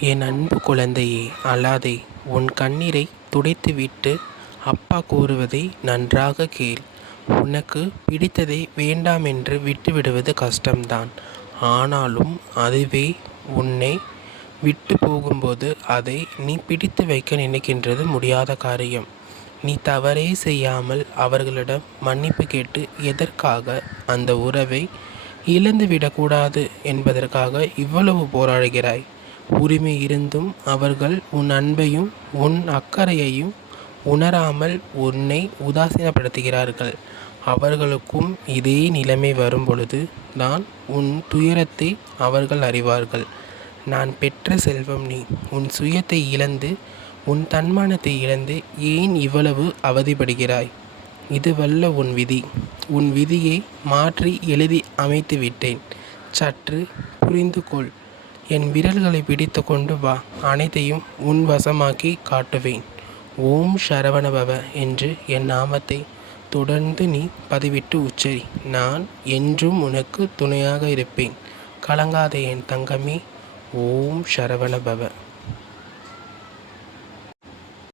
என் அன்பு குழந்தையே அழாதே உன் கண்ணீரை துடைத்துவிட்டு அப்பா கூறுவதை நன்றாக கேள். உனக்கு பிடித்ததை வேண்டாமென்று விட்டுவிடுவது கஷ்டம்தான். ஆனாலும் அதுவே உன்னை விட்டு போகும்போது அதை நீ பிடித்து வைக்க நினைக்கின்றது முடியாத காரியம். நீ தவறே செய்யாமல் அவர்களிடம் மன்னிப்பு கேட்டு எதற்காக அந்த உறவை இழந்துவிடக்கூடாது என்பதற்காக இவ்வளவு போராடுகிறாய்? உரிமை இருந்தும் அவர்கள் உன் அன்பையும் உன் அக்கறையையும் உணராமல் உன்னை உதாசீனப்படுத்துகிறார்கள். அவர்களுக்கும் இதே நிலைமை வரும் பொழுது உன் துயரத்தை அவர்கள் அறிவார்கள். நான் பெற்ற செல்வம் நீ. உன் சுயத்தை இழந்து உன் தன்மானத்தை இழந்து ஏன் இவ்வளவு அவதிப்படுகிறாய்? இதுவல்ல உன் விதி. உன் விதியை மாற்றி எழுதி அமைத்து விட்டேன் சற்று புரிந்து கொள் என் விரல்களை பிடித்து கொண்டு வா அனைத்தையும் உன் வசமாக்கி காட்டுவேன். ஓம் சரவணபவ என்று என் நாமத்தை தொடர்ந்து நீ பதிவிட்டு உச்சரி. நான் என்றும் உனக்கு துணையாக இருப்பேன். கலங்காதே என் தங்கமே. ஓம் சரவணபவ.